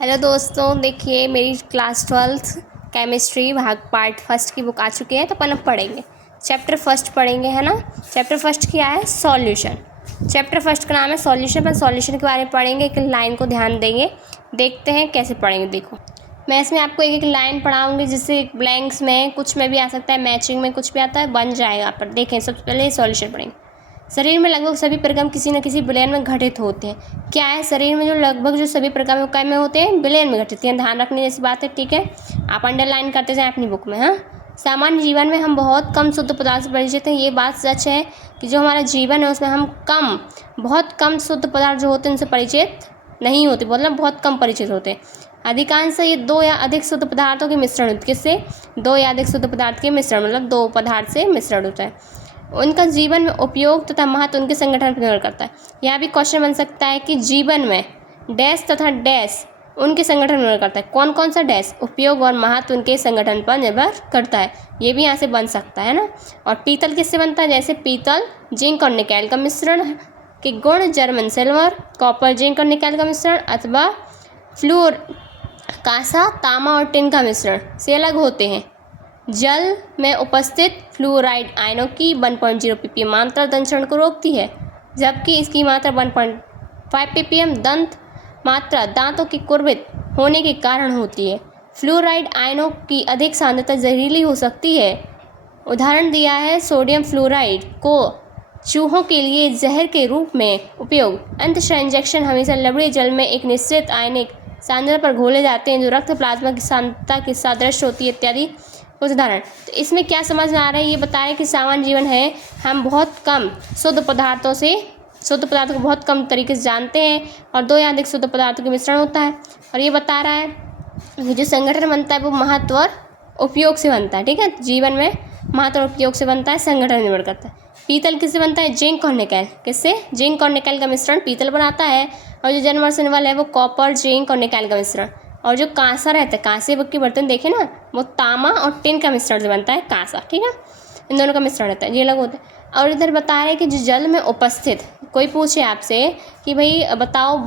Hello दोस्तों, देखिए मेरी क्लास 12th केमिस्ट्री भाग पार्ट फर्स्ट की बुक आ चुकी है। तो अपन अब पढ़ेंगे चैप्टर फर्स्ट पढ़ेंगे, है ना। चैप्टर फर्स्ट क्या है? सॉल्यूशन। चैप्टर फर्स्ट का नाम है सॉल्यूशन। पर सॉल्यूशन के बारे में पढ़ेंगे, एक लाइन को ध्यान देंगे, देखते हैं कैसे पढ़ेंगे। देखो, मैं इसमें आपको एक एक लाइन पढ़ाऊंगी, जिससे ब्लैंक्स में कुछ में भी आ सकता है, मैचिंग में कुछ भी आता है, बन जाएगा। पर देखें, सबसे पहले सॉल्यूशन पढ़ेंगे। शरीर में लगभग सभी प्रक्रम किसी न किसी विलयन में घटित होते हैं। क्या है? शरीर में जो सभी प्रक्रम में होते हैं, विलयन में घटित हैं। ध्यान रखने जैसी बात है, ठीक है। आप अंडरलाइन करते जाएं अपनी बुक में। हाँ, सामान्य जीवन में हम बहुत कम शुद्ध पदार्थ से परिचित हैं। ये बात सच है कि जो हमारा जीवन है उसमें हम बहुत कम शुद्ध पदार्थ जो होते हैं उनसे परिचित नहीं होते, मतलब बहुत कम परिचित होते हैं। अधिकांश ये दो या अधिक शुद्ध पदार्थों के मिश्रण होते। किससे? दो या अधिक शुद्ध पदार्थ के मिश्रण, मतलब दो पदार्थ से मिश्रण होता है। उनका जीवन में उपयोग तथा महत्व उनके संगठन पर निर्भर करता है। यहाँ भी क्वेश्चन बन सकता है कि जीवन में डैश तथा डैश उनके संगठन पर निर्भर करता है। कौन कौन सा डैश? उपयोग और महत्व उनके संगठन पर निर्भर करता है। ये भी यहाँ से बन सकता है ना। और पीतल किससे बनता है? जैसे पीतल जिंक और निकेल का मिश्रण के गुण, जर्मन सिल्वर, कॉपर जिंक और निकेल का मिश्रण, अथवा फ्लूर कांसा तांबा और टिन का मिश्रण से अलग होते हैं। जल में उपस्थित फ्लोराइड आयनों की 1.0 ppm मात्रा दंत क्षरण को रोकती है, जबकि इसकी मात्रा 1.5 ppm दांतों की कुर्वित होने के कारण होती है। फ्लोराइड आयनों की अधिक सांद्रता जहरीली हो सकती है। उदाहरण दिया है सोडियम फ्लोराइड को चूहों के लिए जहर के रूप में उपयोग। अंतः इंजेक्शन हमेशा लवणीय जल में एक निश्चित आयनिक सांद्रता पर घोले जाते हैं, जो रक्त प्लाज्मा की सांद्रता के सादृश होती है, इत्यादि कुछ उदाहरण। तो इसमें क्या समझ में आ रहा है? ये बताया कि सामान्य जीवन है, हम बहुत कम शुद्ध पदार्थों को बहुत कम तरीके से जानते हैं, और दो या अधिक शुद्ध पदार्थों के मिश्रण होता है। और ये बता रहा है कि जो संगठन बनता है वो महत्व और उपयोग से बनता है, ठीक है। जीवन में महत्व और उपयोग से बनता है, संगठन निर्भर करता है। पीतल किससे बनता है? जिंक और निकेल। किससे? जिंक और निकेल का मिश्रण पीतल बनाता है। और जो जर्मन सिल्वर है वो कॉपर जिंक और निकेल का मिश्रण। और जो कांसा रहता है, कांसे के बर्तन देखे ना, वो तांबा और टिन का मिश्रण से बनता है कांसा, ठीक है। इन दोनों का मिश्रण रहता है, ये अलग होता है। और इधर बता रहे हैं कि जो जल में उपस्थित, कोई पूछे आपसे कि भाई बताओ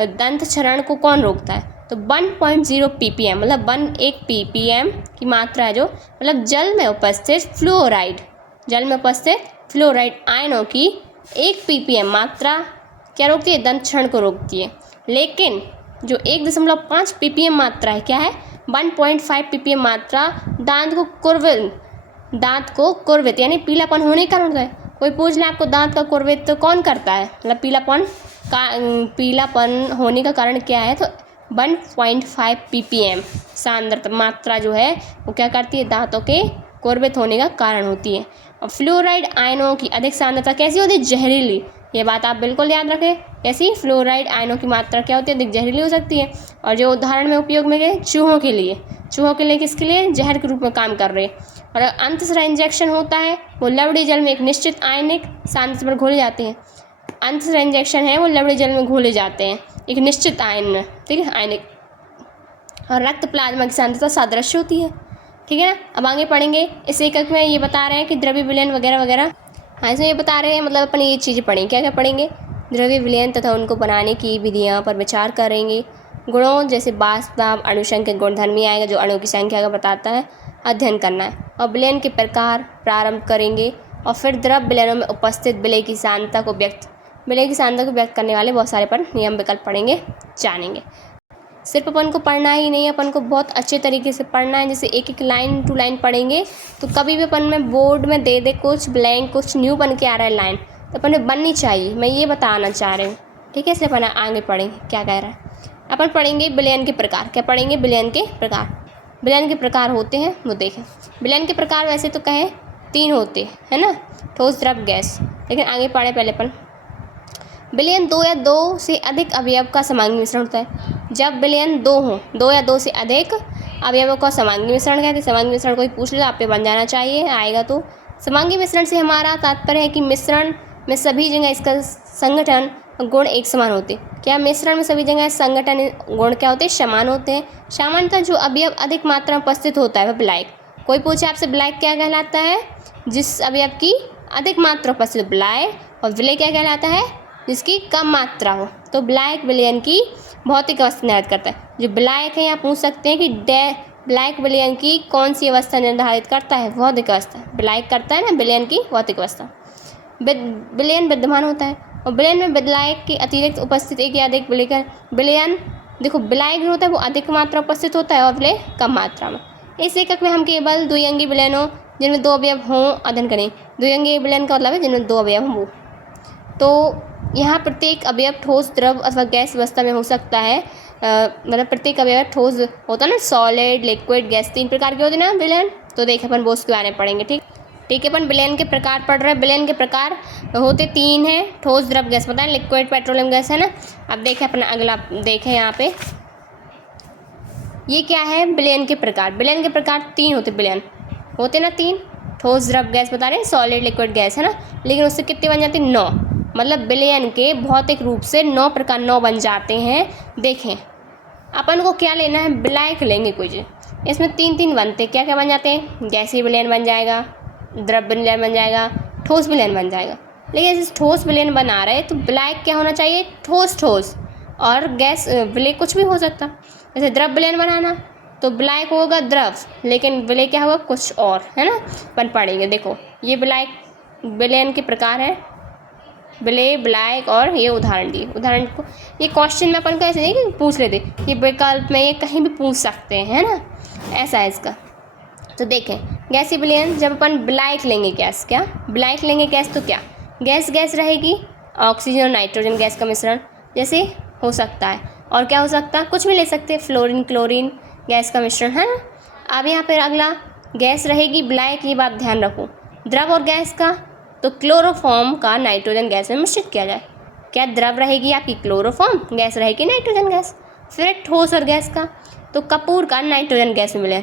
दंत क्षरण को कौन रोकता है, तो 1.0 ppm, मतलब 1 ppm की मात्रा है, जो मतलब जल में उपस्थित फ्लोराइड आयनों की 1 ppm मात्रा क्या रोकती है? दंत क्षरण को रोकती है। लेकिन जो 1.5 ppm मात्रा है, क्या है? 1.5 ppm मात्रा दांत को कुर्वित यानी पीलापन होने के कारण होता है। कोई पूछ ले आपको दांत का कुर्वित तो कौन करता है, मतलब पीलापन होने का कारण क्या है? तो 1.5 ppm सांद्रता मात्रा जो है वो क्या करती है? दांतों के कुर्वित होने का कारण होती है। और फ्लोराइड आयनों की अधिक सांद्रता कैसी होती है? जहरीली। ये बात आप बिल्कुल याद रखें। कैसी? फ्लोराइड आयनों की मात्रा क्या होती है? अधिक जहरीली हो सकती है। और जो उदाहरण में उपयोग में गए चूहों के लिए किसके लिए? जहर के रूप में काम कर रहे हैं। और अंतःस्रावी इंजेक्शन होता है, वो लवणीय जल में एक निश्चित आयनिक सांद्रता पर घोले जाते हैं। अंतःस्रावी इंजेक्शन है, वो लवणीय जल में घोले जाते हैं एक निश्चित आयन में, ठीक है, आयनिक। और रक्त प्लाज्मा की सांद्रता सादृश्य होती है, ठीक है ना। अब आगे पढ़ेंगे। इस एकक में ये बता रहे हैं कि द्रव्य विलयन वगैरह वगैरह। हाँ, इसमें ये बता रहे हैं, मतलब अपन ये चीज़ें पढ़ेंगे। क्या क्या पढ़ेंगे? द्रव्य विलयन तथा उनको बनाने की विधियाँ पर विचार करेंगे। गुणों जैसे वाष्प दाब, अणुसंख्या गुणधर्म ही आएगा, जो अणु की संख्या का बताता है, अध्ययन करना है। और विलयन के प्रकार प्रारंभ करेंगे। और फिर द्रव विलयनों में उपस्थित विलय की सांद्रता को व्यक्त करने वाले बहुत सारे पर नियम विकल्प पढ़ेंगे, जानेंगे। सिर्फ अपन को पढ़ना ही नहीं, अपन को बहुत अच्छे तरीके से पढ़ना है। जैसे एक एक लाइन टू लाइन पढ़ेंगे, तो कभी भी अपन में बोर्ड में दे कुछ ब्लैंक, कुछ न्यू बन के आ रहा है लाइन, तो अपन में बननी चाहिए, मैं ये बताना चाह रही हूँ, ठीक है। इसलिए अपन आगे पढ़ेंगे क्या कह रहा है। अपन पढ़ेंगे विलयन के प्रकार। क्या पढ़ेंगे? विलयन के प्रकार। विलयन के प्रकार होते हैं वो देखें। विलयन के प्रकार वैसे तो कहें 3 होते है ना, ठोस, द्रव, गैस। लेकिन आगे पढ़े पहले अपन। विलयन 2 या 2 से अधिक अवयव का समांगी मिश्रण होता है। जब विलयन 2 हो, 2 या 2 से अधिक अवयवों का समांगी मिश्रण कहते हैं। समांगी मिश्रण कोई पूछ ले, आप पे बन जाना चाहिए, आएगा तो। समांगी मिश्रण से हमारा तात्पर्य है कि मिश्रण में सभी जगह इसका संगठन गुण एक समान होते। क्या मिश्रण में सभी जगह संगठन गुण क्या होते हैं? समान होते हैं। सामान्यतः जो अवयव अधिक मात्रा में उपस्थित होता है वह विलायक। कोई पूछे आपसे विलायक क्या कहलाता है? जिस अवयव की अधिक मात्रा उपस्थित विलायक। और विलय क्या कहलाता है? जिसकी कम मात्रा हो। तो ब्लैक विलयन की भौतिक अवस्था निर्धारित करता है। जो ब्लैक है, यहाँ पूछ सकते हैं कि ब्लैक विलयन की कौन सी अवस्था निर्धारित करता है? भौतिक अवस्था। ब्लैक करता है ना विलयन की भौतिक अवस्था। विलयन विद्यमान होता है और विलयन में ब्लैक की अतिरिक्त उपस्थित एक या अधिक विलयन, देखो ब्लैक जो होता है वो अधिक मात्रा उपस्थित होता है और विलय कम मात्रा में। इस एकक में हम केवल द्विअंगी विलयनों जिनमें दो अवयव हों अध्ययन करें। द्विअंगी विलयन का मतलब है जिनमें दो अवयव हों। तो यहाँ प्रत्येक अवयव ठोस, द्रव अथवा गैस अवस्था में हो सकता है। मतलब प्रत्येक अवयव ठोस होता है ना, सॉलिड, लिक्विड, गैस, 3 प्रकार के होते हैं ना विलयन। तो देखें अपन वो उसके बारे में पढ़ेंगे। ठीक है, अपन विलयन के प्रकार पढ़ रहे हैं। विलयन के प्रकार होते 3 हैं। ठोस, द्रव, गैस पता है, लिक्विड, पेट्रोलियम गैस है ना। अब देखें अपना अगला, देखें यहाँ पे ये क्या है, विलयन के प्रकार। विलयन के प्रकार 3 होते, विलयन होते ना 3। ठोस, द्रव, गैस बता रहे हैं, सॉलिड, लिक्विड, गैस है ना। लेकिन उससे कितने बन जाते हैं? 9। मतलब विलयन के भौतिक रूप से 9 प्रकार 9 बन जाते हैं। देखें अपन को क्या लेना है, ब्लैक लेंगे कोई चीज़, इसमें 3 बनते हैं। क्या क्या बन जाते हैं? गैसीय विलयन बन जाएगा, द्रव विलयन बन जाएगा, ठोस विलयन बन जाएगा। लेकिन इस ठोस विलयन बना रहे तो ब्लैक क्या होना चाहिए? ठोस, और गैस विलय कुछ भी हो सकता। जैसे द्रव विलयन बनाना तो ब्लैक होगा द्रव, लेकिन विलय क्या होगा? कुछ और, है ना। अपन पढ़ेंगे। देखो ये ब्लैक विलयन के प्रकार है, विलय, ब्लैक, और ये उदाहरण दिए। उदाहरण को ये क्वेश्चन में अपन को ऐसे नहीं कि पूछ लेते, ये विकल्प में ये कहीं भी पूछ सकते हैं, है ना, ऐसा है इसका। तो देखें गैसीय विलयन, जब अपन ब्लैक लेंगे गैस, क्या ब्लैक लेंगे गैस तो क्या गैस रहेगी, ऑक्सीजन और नाइट्रोजन गैस का मिश्रण जैसे हो सकता है। और क्या हो सकता है? कुछ भी ले सकते हैं, फ्लोरीन, क्लोरीन गैस का मिश्रण, है ना। अब यहाँ पर अगला गैस रहेगी ब्लैक, ये बात ध्यान रखो। द्रव और गैस का तो क्लोरोफॉर्म का नाइट्रोजन गैस में मिश्रित किया जाए। क्या द्रव रहेगी आपकी क्लोरोफॉर्म, गैस रहेगी नाइट्रोजन गैस। फिर ठोस और गैस का तो कपूर का नाइट्रोजन गैस में मिले।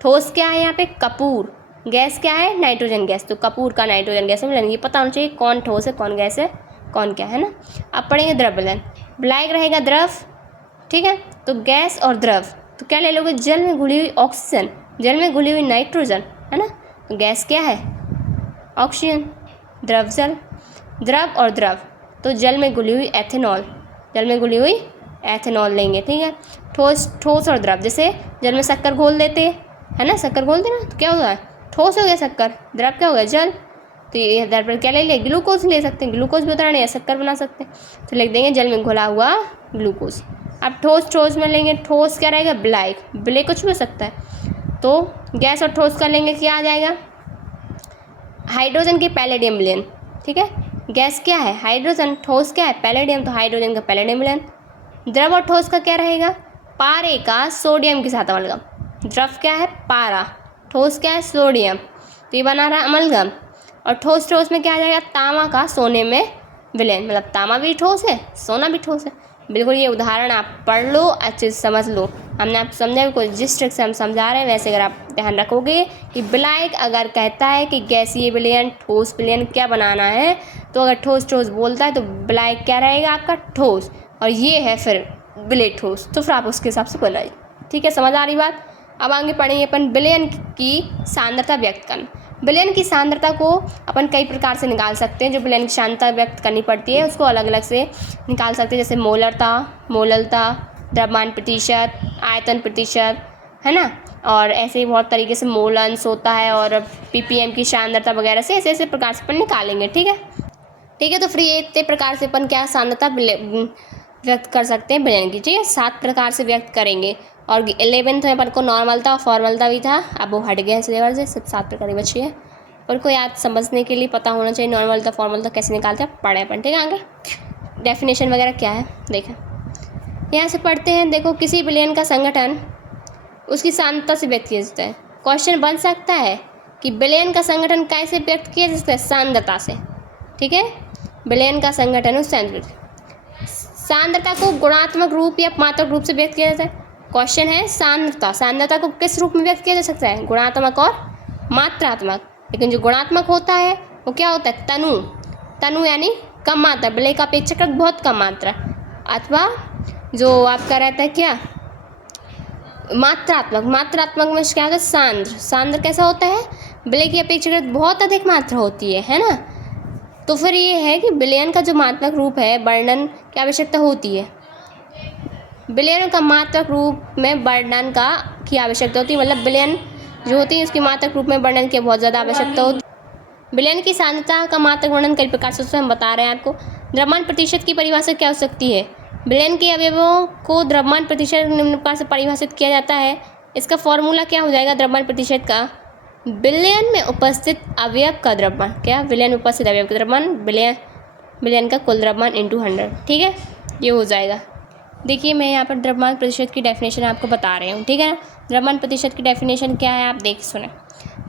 ठोस क्या है यहाँ पे? कपूर। गैस क्या है? Nitrogen gas. तो कपूर का नाइट्रोजन गैस में मिलेंगे। ये पता होना चाहिए कौन ठोस है, कौन गैस है, कौन क्या है ना। अब पढ़ेंगे द्रव विलयन। ब्लैक रहेगा द्रव, ठीक है। तो गैस और द्रव तो क्या ले लोगे? जल में घुली हुई ऑक्सीजन, जल में घुली हुई नाइट्रोजन, है ना। तो गैस क्या है? ऑक्सीजन। द्रव जल, द्रव और द्रव तो जल में घुली हुई एथेनॉल, जल में घुली हुई एथेनॉल लेंगे, ठीक है। ठोस और द्रव, जैसे जल में शक्कर घोल देते है ना, शक्कर घोल देना तो क्या होगा? ठोस हो गया शक्कर। द्रव क्या हो गया? जल। तो ये इधर पर क्या ले लिया? ग्लूकोज ले सकते हैं, ग्लूकोज भी उदाहरण है, शक्कर बना सकते हैं। तो लिख देंगे जल में घुला हुआ ग्लूकोज। अब ठोस में लेंगे, ठोस क्या रहेगा? ब्लैक, ब्लैक कुछ भी हो सकता है। तो गैस और ठोस का लेंगे, क्या आ जाएगा? हाइड्रोजन की पैलेडियम विलयन, ठीक है। गैस क्या है? हाइड्रोजन। ठोस क्या है? पैलेडियम। तो हाइड्रोजन का पैलेडियम विलयन। द्रव और ठोस का क्या रहेगा? पारे का सोडियम के साथ अमलगम। द्रव क्या है? पारा। ठोस क्या है? सोडियम। तो ये बना रहा है अमलगम। और ठोस में क्या आ जाएगा? तांबा का सोने में विलयन। मतलब तांबा भी ठोस है, सोना भी ठोस है। बिल्कुल ये उदाहरण आप पढ़ लो, अच्छे से समझ लो। हमने आप समझा को जिस ट्रिक से हम समझा रहे हैं वैसे अगर आप ध्यान रखोगे कि ब्लैक अगर कहता है कि गैसीय विलयन, ठोस विलयन क्या बनाना है, तो अगर ठोस बोलता है तो ब्लैक क्या रहेगा आपका? ठोस। और ये है फिर विलय ठोस, तो फिर आप उसके हिसाब से बनाइए। ठीक है, समझ आ रही बात। अब आगे पढ़ेंगे अपन विलयन की सांद्रता व्यक्त करना। विलयन की सांद्रता को अपन कई प्रकार से निकाल सकते हैं। जो विलयन की सांद्रता व्यक्त करनी पड़ती है उसको अलग अलग से निकाल सकते हैं, जैसे मोलरता, मोललता, द्रव्यमान प्रतिशत, आयतन प्रतिशत, है ना। और ऐसे ही बहुत तरीके से मोल अंश होता है और ppm की सांद्रता वगैरह से ऐसे प्रकार से अपन निकालेंगे। ठीक है, तो फिर ये इतने प्रकार से अपन क्या सांद्रता व्यक्त कर सकते हैं विलयन की। ठीक है, 7 प्रकार से व्यक्त करेंगे। और 11th में अपन को नॉर्मलता और फॉर्मलता भी था, अब वो हट गया सिलेबस से, सिर्फ 7 प्रकार की बची है। पर को याद समझने के लिए पता होना चाहिए नॉर्मलता फॉर्मलता कैसे निकालते हैं, पढ़े अपन। ठीक है, आगे डेफिनेशन वगैरह क्या है देखें, यहाँ से पढ़ते हैं। देखो, किसी विलयन का संगठन उसकी सांद्रता से व्यक्त किया जाता है। क्वेश्चन बन सकता है कि विलयन का संगठन कैसे व्यक्त किया जा सकता है? सांद्रता से। ठीक है, विलयन का संगठन उस सांद्रता को गुणात्मक रूप या मात्रात्मक रूप से व्यक्त किया जाता है। क्वेश्चन है सांद्रता को किस रूप में व्यक्त किया जा सकता है? गुणात्मक और मात्रात्मक। लेकिन जो गुणात्मक होता है वो क्या होता है? तनु यानी कम मात्रा, विलय का अपेक्षाकृत बहुत कम मात्रा। अथवा जो आपका रहता है क्या? मात्रात्मक में क्या होता है? सांद्र कैसा होता है? विलय की अपेक्षाकृत बहुत अधिक मात्रा होती है ना। तो फिर ये है कि विलयन का जो मात्रात्मक रूप है वर्णन की आवश्यकता होती है। बिलियन का मात्रक रूप में वर्णन की आवश्यकता होती है, मतलब बिलियन जो होती है उसकी मात्रक रूप में वर्णन की बहुत ज़्यादा आवश्यकता होती है। बिलियन की सांद्रता का मात्रक वर्णन कई प्रकार से हम बता रहे हैं आपको। द्रव्यमान प्रतिशत की परिभाषा क्या हो सकती है? बिलियन के अवयवों को द्रव्यमान प्रतिशत निम्न प्रकार से परिभाषित किया जाता है। इसका फॉर्मूला क्या हो जाएगा द्रव्यमान प्रतिशत का? बिलियन में उपस्थित अवयव का द्रव्यमान, क्या बिलियन में उपस्थित अवयव का द्रव्यमान, बिलियन का कुल द्रव्यमान इंटू 100, ठीक है, ये हो जाएगा। देखिए मैं यहाँ पर द्रव्यमान प्रतिशत की डेफिनेशन आपको बता रही हूँ, ठीक है ना। द्रव्यमान प्रतिशत की डेफिनेशन क्या है आप देख सुने।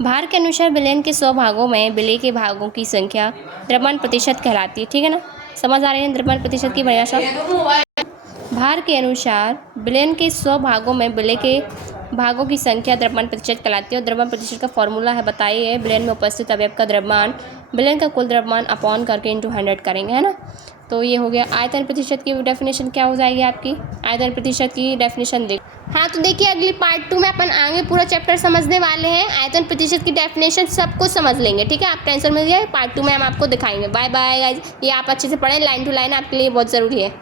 भार के अनुसार बिलियन के 100 भागों में बिलियन के भागों की संख्या द्रव्यमान प्रतिशत कहलाती है, ठीक है ना। समझ आ रही है द्रव्यमान प्रतिशत की परिभाषा? भार के अनुसार बिलियन के 100 भागों में बिलियन के भागों की संख्या द्रव्यमान प्रतिशत कहलाती है। और द्रव्यमान प्रतिशत का फॉर्मूला है बताइए, बिलियन में उपस्थित अवयव का द्रव्यमान बिलियन का कुल द्रव्यमान अपॉन करके इंटू 100 करेंगे, है ना। तो ये हो गया। आयतन प्रतिशत की डेफिनेशन क्या हो जाएगी आपकी? आयतन प्रतिशत की डेफिनेशन देख। हाँ तो देखिए अगली पार्ट 2 में अपन आगे पूरा चैप्टर समझने वाले हैं। आयतन प्रतिशत की डेफिनेशन सब कुछ समझ लेंगे, ठीक है। आप टेंशन में जाइए, पार्ट 2 में हम आपको दिखाएंगे। Bye bye guys. ये आप अच्छे से पढ़ें, लाइन टू लाइन आपके लिए बहुत ज़रूरी है।